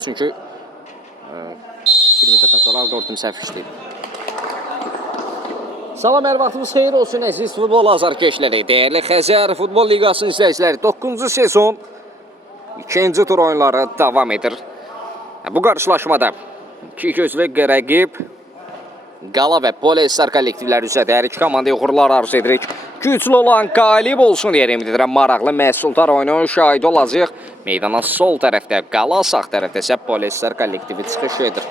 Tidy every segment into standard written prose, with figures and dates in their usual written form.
Çünki bir müddətdən sonra alqoritm səhv işləyir. Salam, hər vaxtınız xeyir olsun əziz futbol azarkeşləri. Dəyərli Xəzər Futbol Liqasının izləyiciləri, 9-cu sezon 2-ci tur oyunları davam edir. Bu qarşılaşmada iki gözlü rəqib Qala və Polestar kollektivləri üzrə hər iki komandaya uğurlar arzu edirik. Güclü olan qalib olsun deyə ümid edirəm. Maraqlı məhsuldar oyunun şahidi olacaq. Meydanın sol tərəfdə Qala, sağ tərəfdə isə Polestar kollektivi çıxış edir.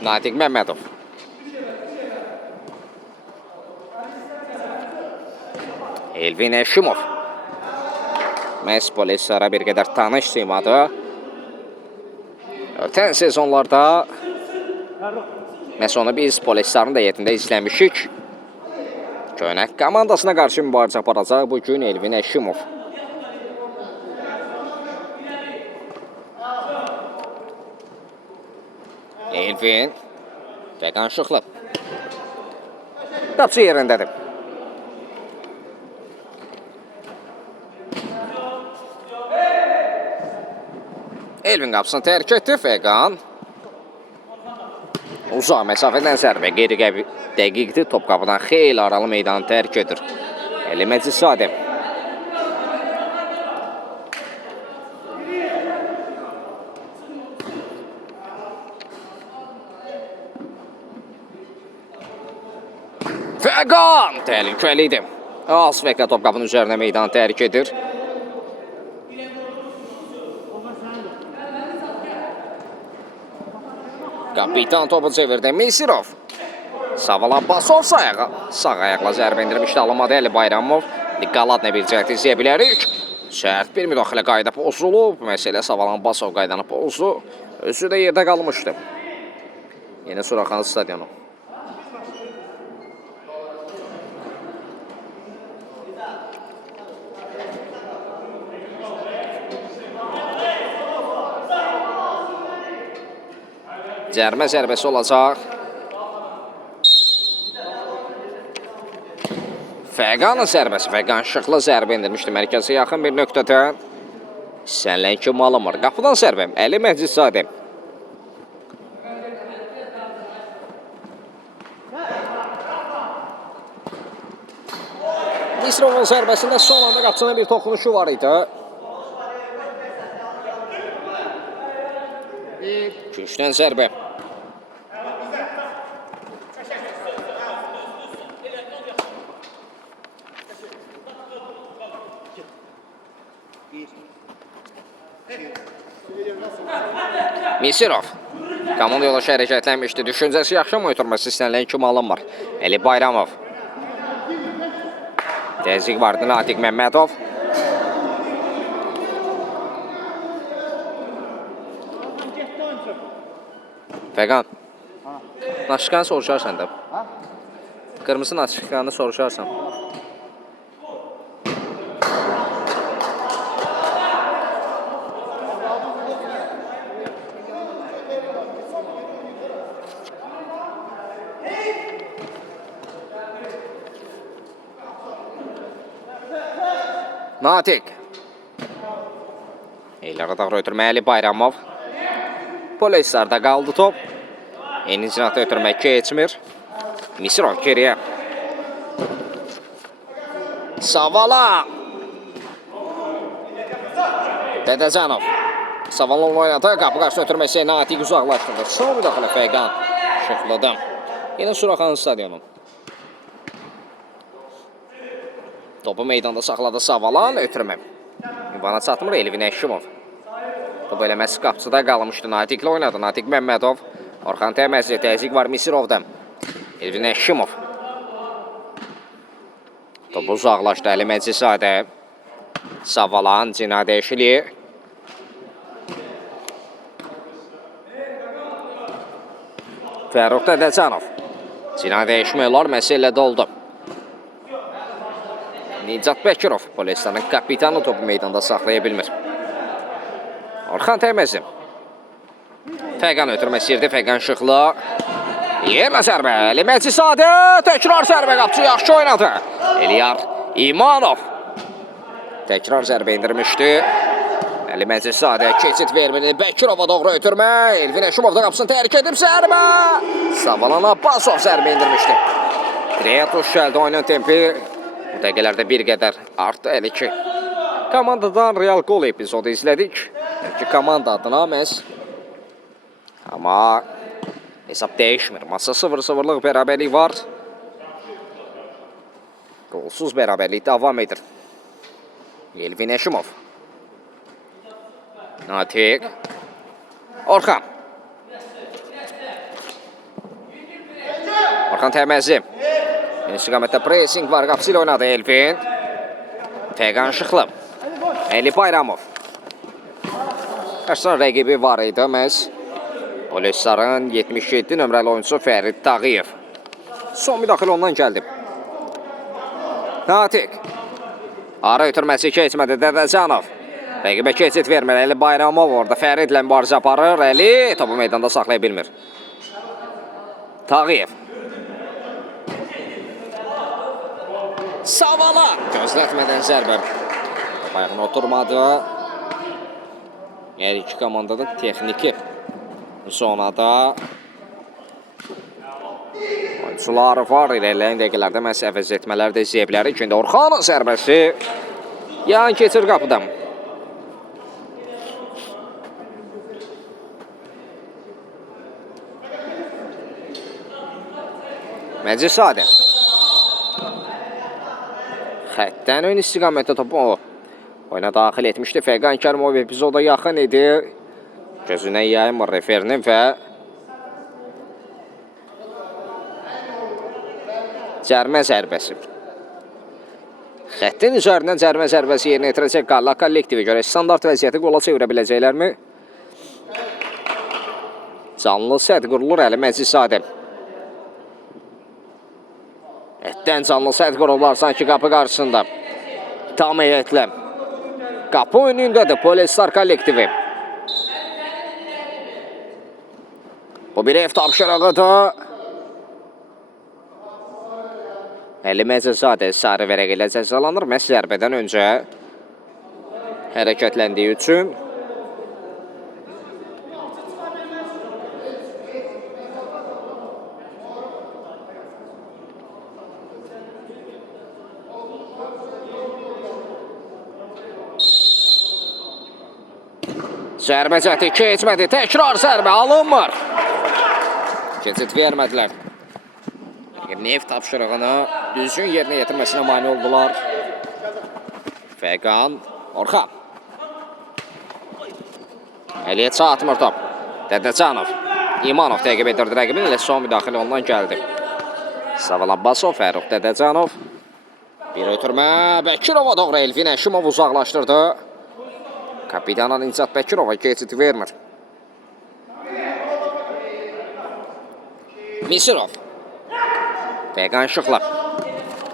Natiq Məmmədov. Elvin Əşimov. Məhz Polestar'a bir qədər tanış simadır. Ötən sezonlarda məhz onu biz Polestar'ın da heyətində izləmişik. Köynək komandasına qarşı mübarizə aparacaq bugün Elvin Əşimov. Elvin və qanşıqlı. Qapçı yerindədir. Elvin qapısını tərk etdi. Fəqan uzaq məsafədən zərbə, qeyri dəqiqdir. Top qapıdan xeyli aralı meydanı tərk edir. Əli Məcisadə. Fəqan təhlükəlidir. Az Fəqan top qapının üzərinə meydanı tərk edir. Kapitan topu çevirdi. Misirov. Saval Abbasov sağ ayaqla zərbə indirmişdi. Alamadı Əli Bayramov. Qaladla bir cəhət izləyə bilərik. Sərt bir müdaxilə qayda pozulub. Məsələ Saval Abbasov qaydanı pozdu. Özü də yerdə qalmışdı. Yeni Suraxanı stadionu. Cərmə zərbəsi olacaq. Fəqanın zərbəsi. Fəqan şıqlı zərbə indirmişdi mərkəzə yaxın bir nöqtədə. Sənlən kimi alınmır. Qapıdan zərbə. Əli Məcisadə. Misirovun zərbəsində son anda qapısına bir toxunuşu var idi. Gücdən zərbə. Misirov. Komanda yolaşı hərəkətlənmişdi. Düşüncəsi yaxşı mı ötürməsi istənilən kimi alınmır. Əli Bayramov. Təzyiq vardı Natiq Məmmədov. Fəqan. Naşıqanı soruşarsan da. Qırmızı naşıqanı soruşarsan. Natiq. Eylərə dağır ötürmə Əli Bayramov. Polestar'da qaldı top. Yeni cinatı ötürmək keçmir. Misirov geriyə. Savala. Dədəcanov. Savalın oynadı. Qapı qarşı ötürməsi Natiq uzaqlaşdırdı. Son müdaxilə Fəqan. Şıqlıdı. Yeni Suraxanı stadionu. Topu meydanda saxladı Savalan. Ötürmə. Ünvana çatmır Elvin Əşimov. Topu eləməsi qapçıda qalmışdı. Natiqlə oynadı. Natiq Məmmədov. Orxan Təməzli. Təzyiq var Misirov'dan. Elvin Əşimov. Topu uzaqlaşdı Əli Məcisadə. Savalan. Cina dəyişili. Fəruq Dədəcanov. Cina dəyişmək olar. Məsələ doldu. Nicat Bəkirov, Polestar'ın kapitanı topu meydanda saxlaya bilmir. Orxan Təməzi. Fəqan ötürmək istəyirdi, Fəqan Şıxlı. Yerlə zərbə, Əli Məcizadə, təkrar zərbə qapçı, yaxşı oynadı. Eliyar İmanov. Təkrar zərbə indirmişdi. Əli Məcizadə keçid vermini Bəkirova doğru ötürmə. Elvin Əşimov da qapısını tərk edib zərbə. Savalan Abbasov zərbə indirmişdi. Direyə tuş gəldi, oyunun tempi. Bu dəqiqələrdə bir qədər artdı, elə ki. Komandadan real gol epizodu izlədik. Ki komanda adına məhz. Amma hesab dəyişmir. Masa 0-0'lıq bərabərlik var. Golsuz bərabərlik davam edir. Elvin Əşimov. Natiq. Orxan. Orxan Təməzi. İstiqamətdə pressing var. Qapısı ilə oynadı Elvin. Fəqan Şıxlı. Əli Bayramov. Qarşısında rəqibi var idi məhz. Polisarın 77 nömrəli oyuncusu Fərid Tağıyev. Son müdaxilə ondan gəldi. Natiq. Ara ötürməsi keçmədi Dədəcanov. Rəqibə keçid vermir. Əli Bayramov orada Fəridlə mübarizə aparır. Əli topu meydanda saxlaya bilmir. Tağıyev. Savala. Gözlətmədən zərbə. Ayağına oturmadı. Hər iki komandada texniki zonada oyuncular var. İlerleyen dəqiqələrdə məhz əvəz etmələr də izləyə bilərik. İndi Orxanın zərbəsi yan keçir qapıdan. Məcizadə. Xəttdən ön istiqamətdə topu oyuna daxil etmişdi. Fəqan Kərimov epizoda yaxın idi. Gözünə yaymır referinin və cərmə zərbəsi. Xəttin üzərindən cərmə zərbəsi yerinə yetirəcək Qalla kollektivi görə standart vəziyyəti qola çevirə biləcəklərmi? Canlı sədd qurulur Əli Məcizadə. Ətdən canlı sədd qurulurlar sanki qapı qarşısında. Tam heyətlə. Qapı önündədir Polisar kollektivi. Bu bir ev tapşırığıdır. Əli Məcizadə sarı vərəq ilə cəzalanır. Məhz zərbədən öncə hərəkətləndiyi üçün. Zərbə cəhdi keçmədi. Təkrar zərbə alınmır. Keçid vermədilər. Neft tapşırığını düzgün yerinə yetirməsinə mani oldular. Fəqan. Orxan. Əliyə çatmır top. Dədəcanov. İmanov təqib edirdi rəqibin. Elə son müdaxilə ondan gəldi. Saval Abbasov, Fəruq Dədəcanov. Bir ötürmə. Bəkirova doğru Elvin Əşimov uzaqlaşdırdı. Kapitana Nicat Bəkirova keçid vermir. Misirov. Fəqan Şıxlı.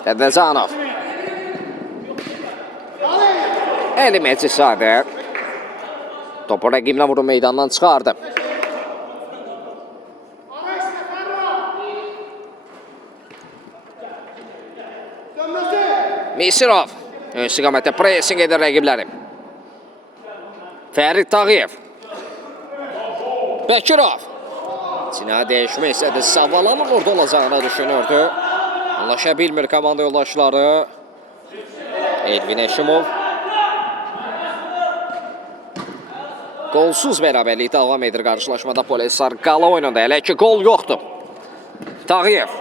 Dədəcanov. Əli Məcizadə. Topu rəqibinə vurub meydandan çıxardı. Misirov. Ön istiqamətdə pressing edir rəqibləri. Fərid Tağıyev. Bəkirov. Cinayət dəyişmək istədi. Savalanın orada olacağını düşünürdü. Anlaşa bilmir komanda yoldaşları. Elvin Əşimov. Golsuz bərabərlik davam edir qarşılaşmada. Polisar qala oyununda. Hələ ki gol yoxdur. Tağıyev.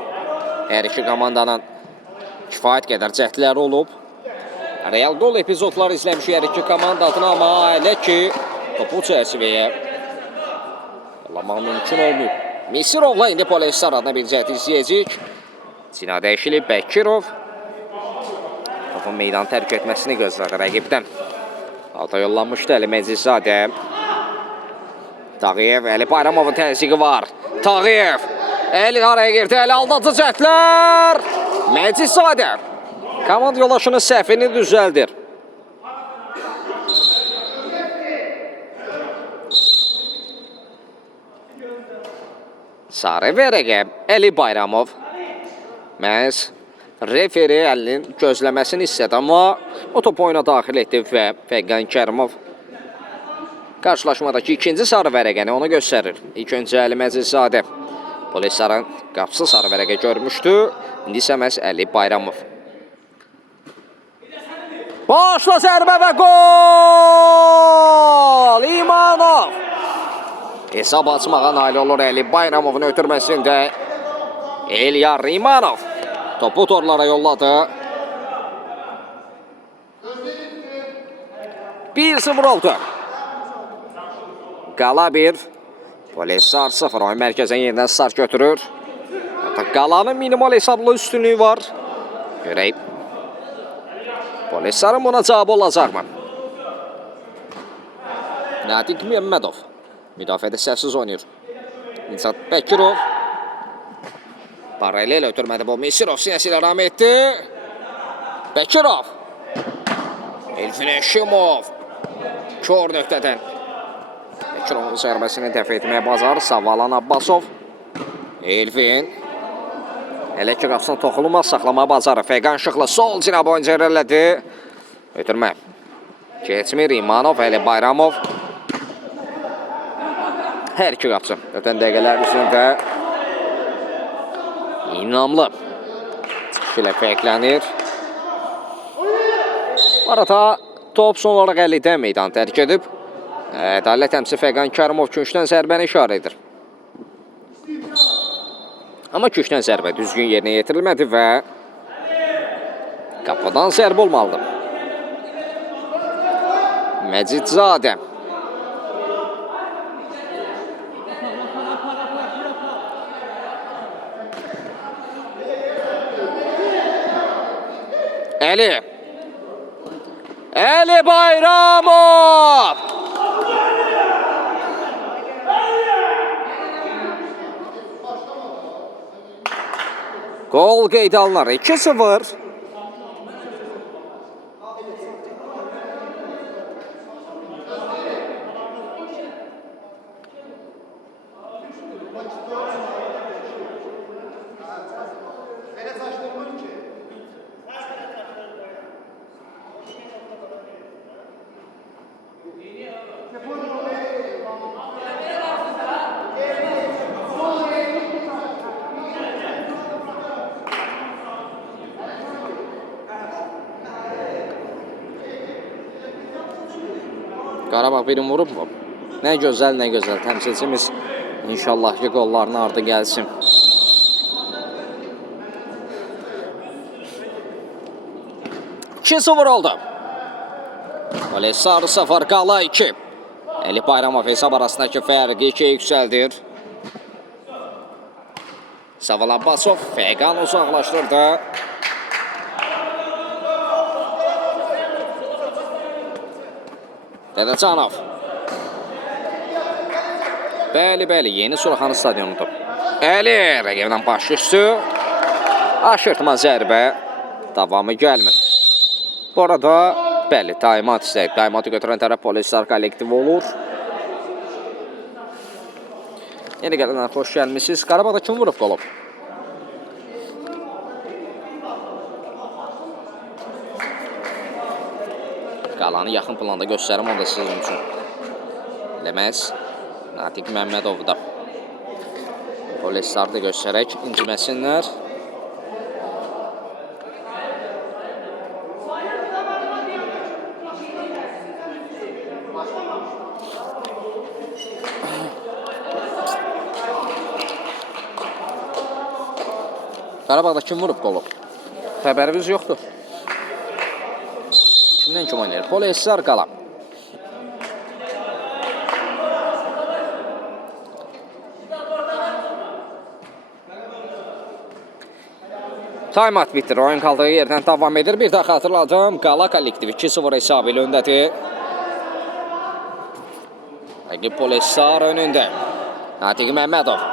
Hər iki komandanın kifayət qədər cəhdləri olub. Real gol epizodları izləmişik hər iki komanda adına, amma hələ ki topu çərçivəyə yollamaq mümkün olmayıb. Misirovla indi Polisar adına bir cəhd izləyəcək. Cina dəyişilib Bəkirov. Topun meydanı tərk etməsini gözlədi rəqibdən. Alta yollanmışdı Əli Məcizadə. Tağıyev, Əli Bayramovun təzyiqi var. Tağıyev, Əli araya girdi, Əli aldadıcı cəhdlər. Məcizadə. Komanda yoldaşının səhvini düzəldir. Sarı vərəqə Əli Bayramov. Məhz referi əlinin gözləməsini istədi, amma o top oyuna daxil etdi və Fəqan Kərimov qarşılaşmadakı ikinci sarı vərəqəni ona göstərir. İlk öncə Əli Məzizzadə Polesarın qapısı sarı vərəqə görmüşdü. İndi isə məhz Əli Bayramov. Başla zərbə və gol! İmanov! Hesab açmağa nail olur Əli Bayramovun ötürməsində. Elyar İmanov topu torlara yolladı. 1-0 oldu. Qala 1, Polesar 0. Oyun mərkəzdən yenidən start götürür. Qalanın minimal hesablı üstünlüyü var. Görəyib. Polesarın buna cavabı olacaqmı? Natiq Məmmədov müdafiədə səhvsiz oynayır. Nicat Bəkirov paralel ötürmədi bu. Mesirov sinəsi ilə ram etdi. Bəkirov. Elfin Eşimov. Kör nöqtədən. Bekirovun zərbəsini dəf etməyə bacar. Savalan Abbasov. Elfin. Elə ki qapısına toxulmaz, saxlamağa bacarır. Fəqan Şıxlı sol cinab oyuncu irəlilədi. Ötürmə. Keçmir İmanov, Əli Bayramov. Hər iki qapısı. Ötən dəqiqələr üzründə İnamlı çıxış ilə fərqlənir. Bu arada top son olaraq Əlidən meydan tərk edib. Ədalət təmsil Fəqan Kərimov küncdən zərbəni işarə edir. Amma küncdən zərbə düzgün yerinə yetirilmədi və qapıdan zərbə olmalıdır. Məcidzadə. Əli. Əli Bayramov. Gol qeydə alınır. 2-0. Qarabağ birini vurub mu? Nə gözəl, nə gözəl. Təmsilçimiz inşallah ki, qollarının ardı gəlsin. İki-0 oldu. Polesar 0, Qala 2. Əli Bayramov hesab arasındakı fərqi 2-yə yüksəldir. Saval Abbasov Fəqan uzaqlaşdırdı. Dədəcanov. Bəli, yeni Suraxanı stadionudur. Əli rəqibdən baş üstü. Aşırtma zərbə. Davamı gəlmir. Bu arada, bəli, taimat istəyib. Taimatı götürən tərəf Polesar kollektivi olur. Yeni gələnlər, xoş gəlmişsiniz. Qarabağda kim vurub qolub? Qalanı yaxın planda göstərim, onda sizin üçün. Eləməz. Natiq Məmmədov da. Polesarı da göstərək, inciməsinlər. Qarabağda kim vurub qolu? Xəbərimiz yoxdur. Kimdən kim oynayır? Polesar Qala. Taymat bitdir. Oyun qaldığı yerdən davam edir. Bir daha xatırladım. Qala kollektivi 2-0 hesabı ilə öndədir. Rəqib Polesar önündə. Natiq Məmmədov.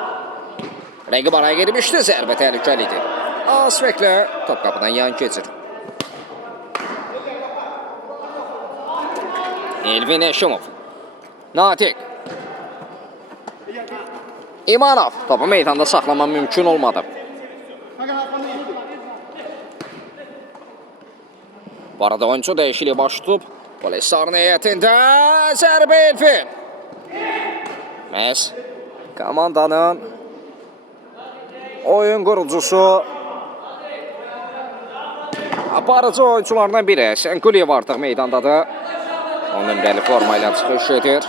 Rəqib araya girmişdi. Zərbə təhlükəlidir. Asfəklə top qapıdan yan keçir. Elvin Eşimov. Natiq. İmanov topu meydanda saxlama mümkün olmadı. Bu arada oyuncu dəyişikliyi baş tutub. Polisarın heyətində zərbə Elfin. Məhz komandanın oyun qurucusu aparıcı oyuncularından biri Senkuliyev artıq meydandadır. O nömrəli forma ilə çıxış edir.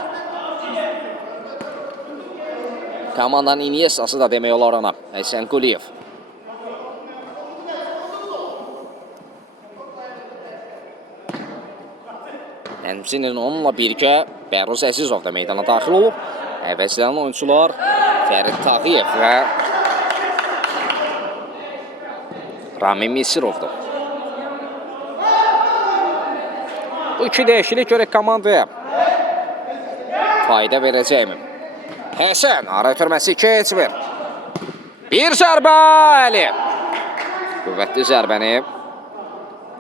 Komandanın Iniestası da demək olar ona Senkuliyev. Həmçinin onunla birgə Bəhruz Əzizov da meydana daxil olub. Əvəzlənən oyuncular Fərid Tağıyev və Rami Misirovdur. Bu iki dəyişiklik görək komandaya fayda verəcəkmi? Həsən ara ötürməsi keçmir. Bir zərbə Əli. Qüvvətli zərbəni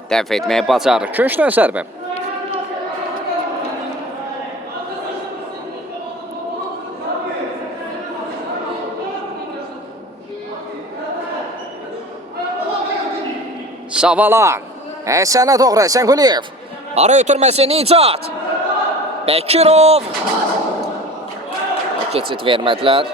dəf etməyə bacarır. Köşdən zərbə. Savalan. Həsənə doğru Senkuliyev. Ara ötürməsi Nicat. Bəkirov. Keçid vermədilər.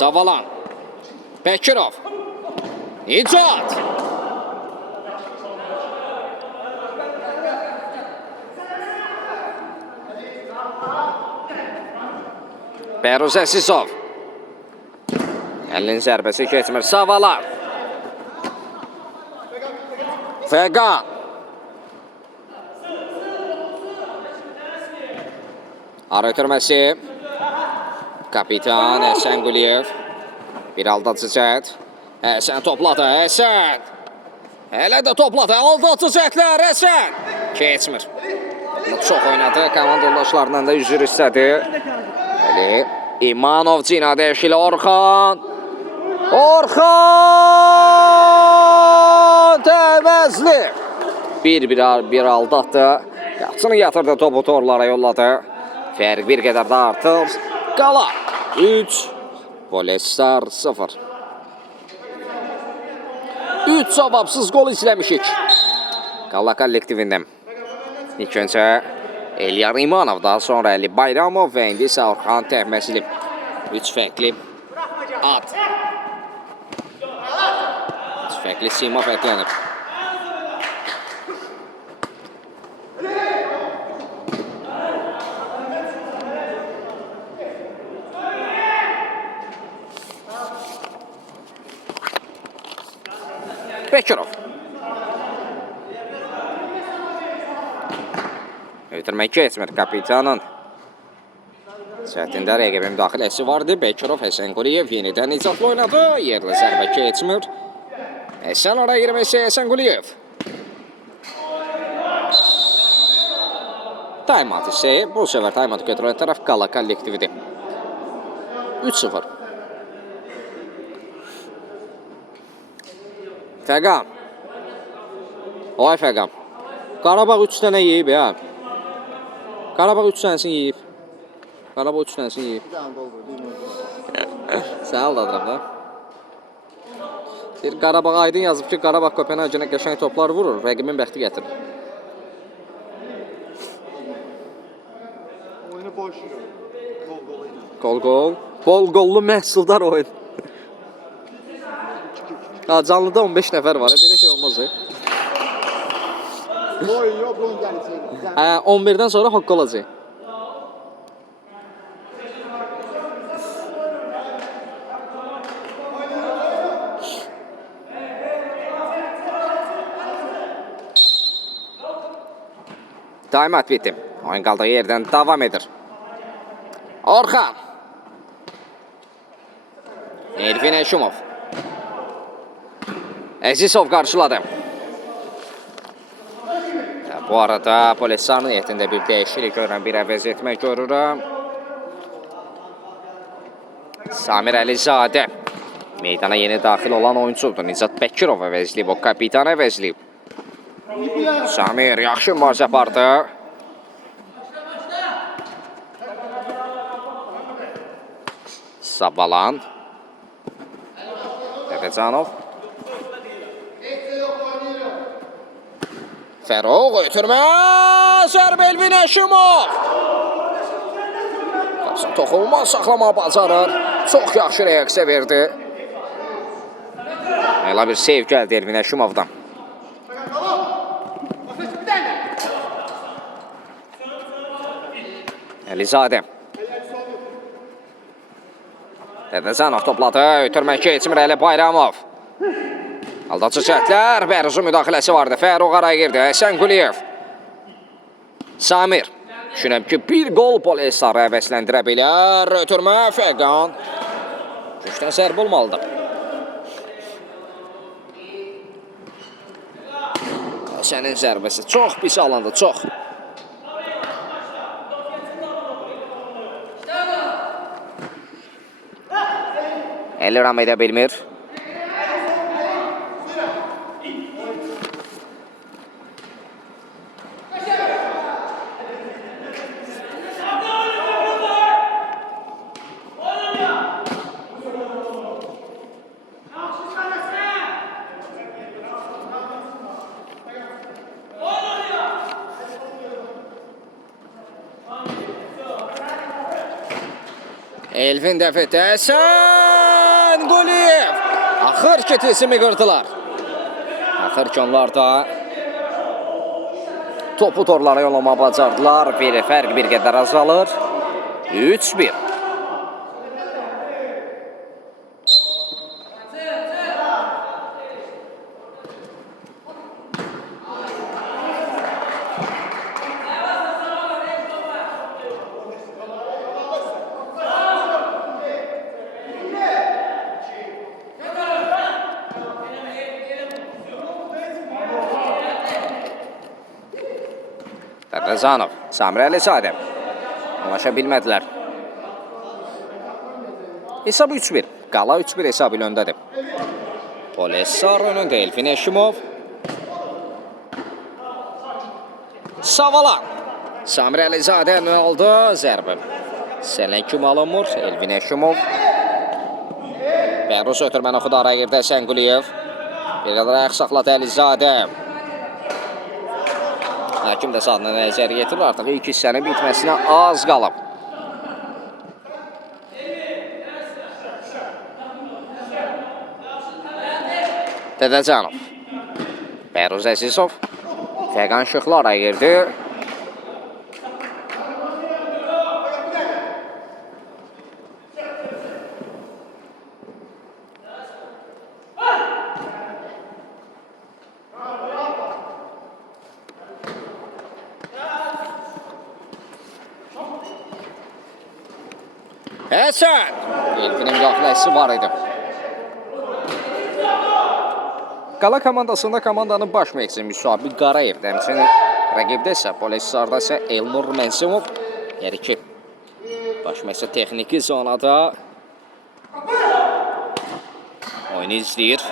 Savalan. Bəkirov. Nicat. Bəhruz Əzizov. Əlinin zərbəsi keçmir. Savalan. Feqan. Ara ötürməsi. Kapitan Senkuliyev. Bir aldatıcı cəhd. Həsən topladı. Həsən. Hələ də topladı. Aldatıcı cəhdlər Həsən. Keçmir. Çox oynadı. Komanda yoldaşlarından da üzr istədi. Əli. İmanov Cina dəyişikli. Orxan. Orxan Təvəzli. Bir aldatdı. Qaçını yatırdı. Topu torlara yolladı. Fərq bir qədər də artır. Qala 3. Polestar 0. 3 cavabsız gol izləmişik. Qala kollektivindən. İlk öncə Elyar İmanov, daha sonra Əli Bayramov və indi isə Orxan Təvəzli. 3 fərqli ad. 3 fərqli sima fərqlənib. Bəkirov. Ötürmək keçmir kapitanın. Çətində rəqibin müdaxiləsi vardı. Bəkirov, Senkuliyev yenidən Nicatlı oynadı. Yerli zərbə keçmir. Həsən ara girməsi Senkuliyev. Taymat isə bu səfər taymat götürən tərəf Qala kollektividir. 3-0. Fəqan. Oy Fəqan. Qarabağ 3 dənə yeyib ya. Qarabağ 3 dənəsini yeyib. Qarabağ 3 dənəsini yeyib. Sən aldadıram da. Bir Qarabağ aydın yazıb ki, Qarabağ Kopenhagenə qəşəng toplar vurur, rəqibin bəxti gətirir. Oyunu boş. Gol. Bol gollu məhsuldar oyun. Canlıda 15 nəfər var, belə şey olmaz. Oyun yox, oyun gələcək. 11-dən sonra haqq olacaq. Taymat bitdi. Oyun qaldığı yerdən davam edir. Orxan. Elfin Əşimov. Əzizov qarşıladı. Bu arada Polesarın heyətində bir dəyişiklik görürəm, bir əvəz etmək görürəm. Samir Əlizadə meydana yeni daxil olan oyuncudur. Nizat Bəkirov əvəzliyib, o kapitan əvəzliyib. Samir yaxşı mübarizə apardı. Sabalan. Dəvəcanov. Fəroğ ötürmə. Zərbə Elvin Həşimov. Toxunulmaz saxlama bacarır. Çox yaxşı reaksiya verdi. Elə bir seyv gəldi Elvin Həşimovdan. Əlizadə. Dəvəcanov topladı. Ötürmək keçmir Əli Bayramov. Aldaçı çətlər. Bəruzun müdaxiləsi vardı. Fəroğ araya girdi. Həsən Quliyev. Samir. Düşünəm ki, bir qol Polesarı əvəzləndirə bilər. Ötürmə Fəqan. Gücdən zərbə olmalıdır. Həsənin zərbəsi çox pis alındı, çox. Əli ram edə bilmir. Elvin dəfətə Həsən Quliyev. Axır ki tizimi qırdılar. Axır ki onlar da topu torlara yollama bacardılar. Fərq bir qədər azalır. 3-1. Dəvəcanov, Samir Əlizadə. Ulaşa bilmədilər. Hesab 3-1. Qala 3-1 hesab ilə öndədir. Polesar önündə Elvin Həşimov. Savalan. Samir Əlizadə aldı. Zərbə. Sələnküm alınmır. Elvin Həşimov. Bəruz ötürməni oxudu araya girdi Həsən Quliyev. Bir qədər ayaq saxladı Əlizadə. Hakim də saatına nəzər yetirir. Artıq ilk hissənin bitməsinə az qalıb. Dədəcanov. Bəruz Əzizov. Fəqan Şıxlı araya girdi. Həsən! Elvinin müdaxiləsi var idi. Qala komandasında komandanın baş məqsədi Müsabih Qarayev. Həmçinin rəqibdə isə Polesarda isə Elnur Mənsimov. Yəni ki, baş məqsəd texniki zonada oyunu izləyir.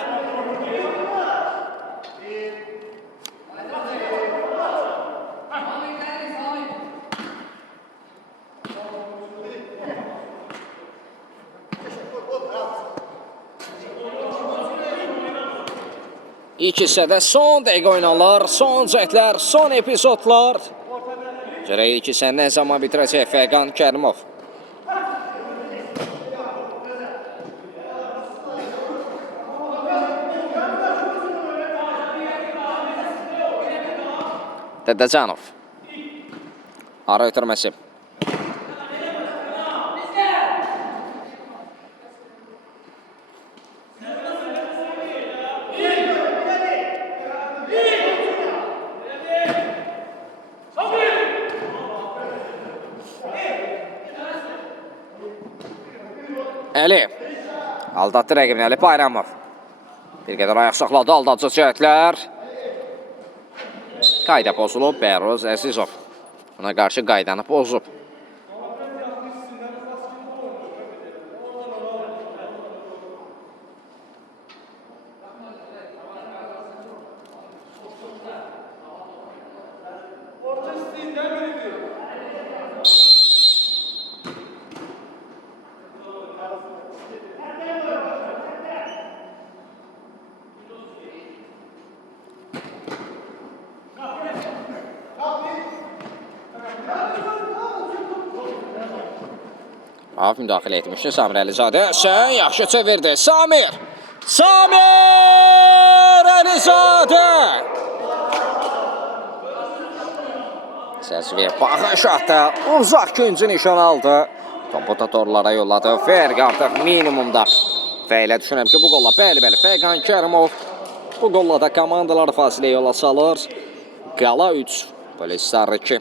İlk hissədə son dəqiqə oynanlar, son cəhdlər, son epizodlar. Görək ilk hissəni nə zaman bitirəcək Fəqan Kərimov. Dədəcanov. Ara ötürməsi. Əli. Aldatdı rəqibini Əli Bayramov. Bir qədər ayaq saxladı, aldadıcı cəhətlər. Qayda pozulub, Bəroz Əzizov buna qarşı qaydanı pozub. Af müdaxilə etmişdi Samir Əlizadə. Sən yaxşı çevirdi. Samir! Samir Əlizadə! Səsvi baxış atdı. Uzaq küncü nişan aldı. Komputatorlara yolladı. Fərq artıq minimumda. Və elə düşünürəm ki, bu qolla bəli, Fəqan Kərimov bu qolla da komandalar fasilə yola salır. Qala 3, Polis Sarı 2.